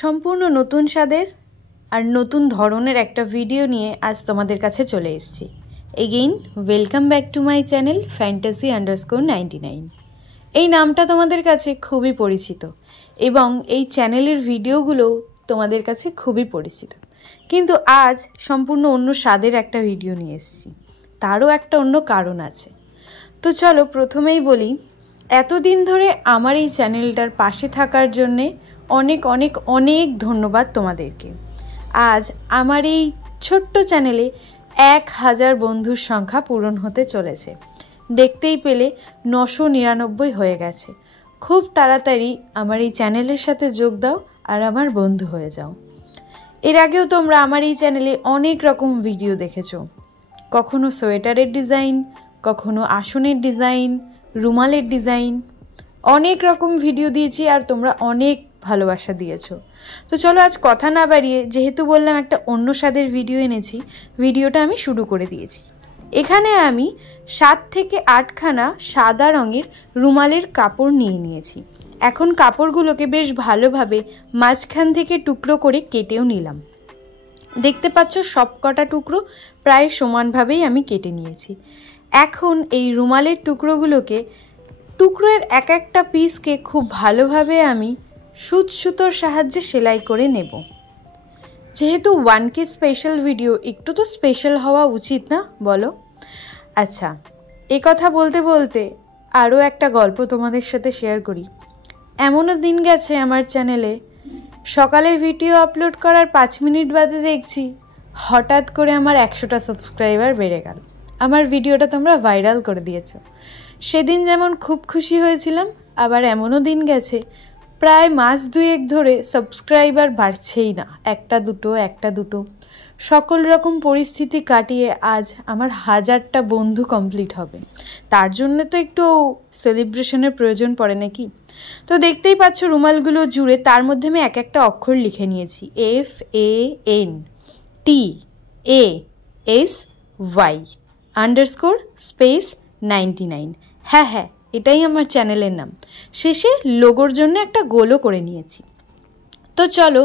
সম্পূর্ণ নতুন স্বাদের আর নতুন ধরনের একটা ভিডিও নিয়ে আজ তোমাদের কাছে চলে এসেছি। Again welcome back to my channel fantasy_99। এই নামটা তোমাদের কাছে খুবই পরিচিত এবং এই চ্যানেলের ভিডিওগুলো তোমাদের কাছে খুবই পরিচিত, কিন্তু আজ সম্পূর্ণ অন্য স্বাদের একটা ভিডিও নিয়ে এসেছি। তারও একটা অন্য কারণ আছে। তো চলো প্রথমেই বলি, এতদিন ধরে আমার এই চ্যানেলটার পাশে থাকার জন্যে অনেক অনেক অনেক ধন্যবাদ তোমাদেরকে। আজ আমার এই ছোট্ট চ্যানেলে 1000 বন্ধুর সংখ্যা পূরণ হতে চলেছে। দেখতেই পেলে 999 হয়ে গেছে। খুব তাড়াতাড়ি আমার এই চ্যানেলের সাথে যোগ দাও আর আমার বন্ধু হয়ে যাও। এর আগেও তোমরা আমার এই চ্যানেলে অনেক রকম ভিডিও দেখেছো, কখনো সোয়েটারের ডিজাইন, কখনো আসনের ডিজাইন, রুমালের ডিজাইন, অনেক রকম ভিডিও দিয়েছি আর তোমরা অনেক ভালোবাসা দিয়েছো। তো চলো আজ কথা না বাড়িয়ে, যেহেতু বললাম একটা অন্য স্বাদের ভিডিও এনেছি, ভিডিওটা আমি শুরু করে দিয়েছি। এখানে আমি 7 থেকে 8খানা সাদা রঙের রুমালের কাপড় নিয়ে নিয়েছি। এখন কাপড়গুলোকে বেশ ভালোভাবে মাঝখান থেকে টুকরো করে কেটেও নিলাম। দেখতে পাচ্ছ সব কটা টুকরো প্রায় সমানভাবেই আমি কেটে নিয়েছি। এখন এই রুমালের টুকরোর এক একটা পিসকে খুব ভালোভাবে আমি সুতোর সাহায্যে সেলাই করে নেব। যেহেতু 1K স্পেশাল ভিডিও, একটু তো স্পেশাল হওয়া উচিত না বলো? আচ্ছা, এ কথা বলতে বলতে আরও একটা গল্প তোমাদের সাথে শেয়ার করি। এমনও দিন গেছে আমার চ্যানেলে, সকালে ভিডিও আপলোড করার 5 মিনিট বাদে দেখছি হঠাৎ করে আমার 100টা সাবস্ক্রাইবার বেড়ে গেল। আমার ভিডিওটা তোমরা ভাইরাল করে দিয়েছো। সেদিন যেমন খুব খুশি হয়েছিলাম, আবার এমনও দিন গেছে প্রায় মাস 2 ধরে সাবস্ক্রাইবার বাড়ছেই না, একটা দুটো। সকল রকম পরিস্থিতি কাটিয়ে আজ আমার 1000টা বন্ধু কমপ্লিট হবে। তার জন্য তো একটু সেলিব্রেশনের প্রয়োজন পড়ে নাকি? তো দেখতেই পাচ্ছ রুমালগুলো জুড়ে তার মধ্যে আমি এক একটা অক্ষর লিখে নিয়েছি। FANTASY_99। হ্যাঁ, এটাই আমার চ্যানেলের নাম। শেষে লোগোর জন্য একটা গোলও করে নিয়েছি। তো চলো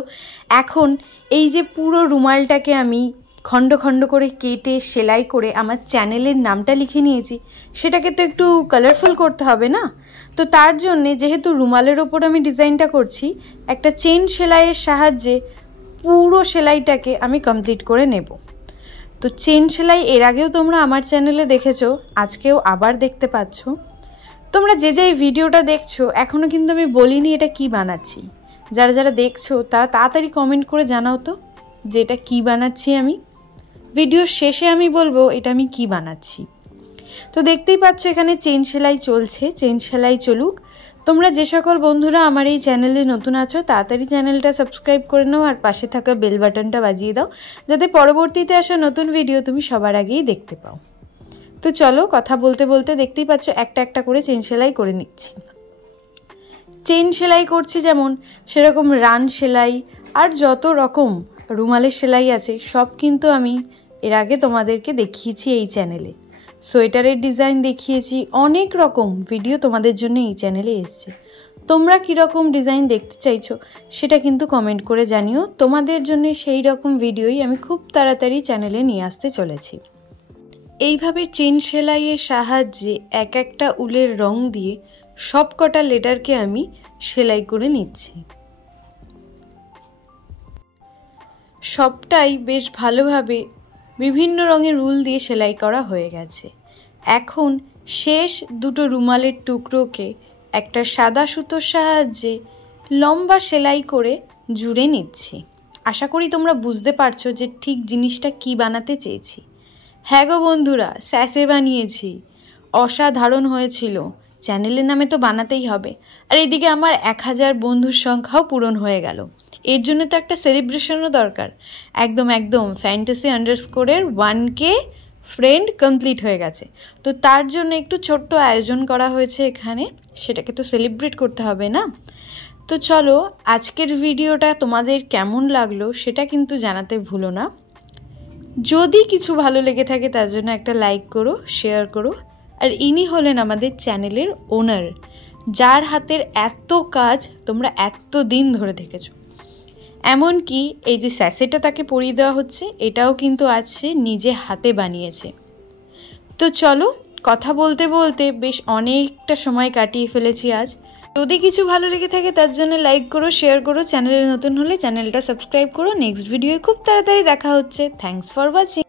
এখন এই যে পুরো রুমালটাকে আমি খণ্ড খণ্ড করে কেটে সেলাই করে আমার চ্যানেলের নামটা লিখে নিয়েছি, সেটাকে তো একটু কালারফুল করতে হবে না? তো তার জন্যে, যেহেতু রুমালের ওপর আমি ডিজাইনটা করছি, একটা চেন সেলাইয়ের সাহায্যে পুরো সেলাইটাকে আমি কমপ্লিট করে নেব। তো চেন সেলাই এর আগেও তোমরা আমার চ্যানেলে দেখেছো, আজকেও আবার দেখতে পাচ্ছ। তোমরা যে এই ভিডিওটা দেখছো, এখনও কিন্তু আমি বলিনি এটা কি বানাচ্ছি। যারা দেখছো তারা তাড়াতাড়ি কমেন্ট করে জানাও তো যে এটা কী বানাচ্ছি আমি। ভিডিওর শেষে আমি বলবো এটা আমি কি বানাচ্ছি। তো দেখতেই পাচ্ছ এখানে চেন সেলাই চলছে, চেন সেলাই চলুক। তোমরা যে সকল বন্ধুরা আমার এই চ্যানেলে নতুন আছো, তাড়াতাড়ি চ্যানেলটা সাবস্ক্রাইব করে নাও আর পাশে থাকা বেল বাটনটা বাজিয়ে দাও, যাতে পরবর্তীতে আসা নতুন ভিডিও তুমি সবার আগেই দেখতে পাও। তো চলো কথা বলতে বলতে দেখতেই পাচ্ছ একটা একটা করে চেন সেলাই করে নিচ্ছি। চেন সেলাই করছি যেমন, সেরকম রান সেলাই আর যত রকম রুমালের সেলাই আছে সব কিন্তু আমি এর আগে তোমাদেরকে দেখিয়েছি এই চ্যানেলে। সোয়েটারের ডিজাইন দেখিয়েছি, অনেক রকম ভিডিও তোমাদের জন্য এই চ্যানেলে এসছে। তোমরা কীরকম ডিজাইন দেখতে চাইছো সেটা কিন্তু কমেন্ট করে জানিও। তোমাদের জন্য সেই রকম ভিডিওই আমি খুব তাড়াতাড়ি চ্যানেলে নিয়ে আসতে চলেছি। এইভাবে চেন সেলাইয়ের সাহায্যে এক একটা উলের রং দিয়ে সব কটা লেটারকে আমি সেলাই করে নিচ্ছি। সবটাই বেশ ভালোভাবে বিভিন্ন রঙের উল দিয়ে সেলাই করা হয়ে গেছে। এখন শেষ দুটো রুমালের টুকরোকে একটা সাদা সুতোর সাহায্যে লম্বা সেলাই করে জুড়ে নিচ্ছি। আশা করি তোমরা বুঝতে পারছো যে ঠিক জিনিসটা কি বানাতে চেয়েছি। হ্যাঁ গো বন্ধুরা, স্যাসে বানিয়েছি, অসাধারণ হয়েছিল। চ্যানেলের নামে তো বানাতেই হবে। আর এদিকে আমার 1000 বন্ধুর সংখ্যাও পূরণ হয়ে গেল। এর জন্য তো একটা সেলিব্রেশনও দরকার। একদম fantasy_1K ফ্রেন্ড কমপ্লিট হয়ে গেছে। তো তার জন্য একটু ছোট্ট আয়োজন করা হয়েছে এখানে, সেটাকে তো সেলিব্রেট করতে হবে না? তো চলো আজকের ভিডিওটা তোমাদের কেমন লাগলো সেটা কিন্তু জানাতে ভুলো না। যদি কিছু ভালো লেগে থাকে তার জন্য একটা লাইক করো, শেয়ার করো। আর ইনি হলেন আমাদের চ্যানেলের ওনার, যার হাতের এত কাজ তোমরা এত দিন ধরে দেখেছো। এমনকি এই যে স্যাসেটা তাকে পরিয়ে দেওয়া হচ্ছে এটাও কিন্তু আজ সে নিজে হাতে বানিয়েছে। তো চলো, কথা বলতে বলতে বেশ অনেকটা সময় কাটিয়ে ফেলেছি আজ। যদি কিছু ভালো লেগে থাকে তার জন্য লাইক করো, শেয়ার করো, চ্যানেলে নতুন হলে চ্যানেলটা সাবস্ক্রাইব করো। নেক্সট ভিডিওয়ে খুব তাড়াতাড়ি দেখা হচ্ছে। Thanks for watching.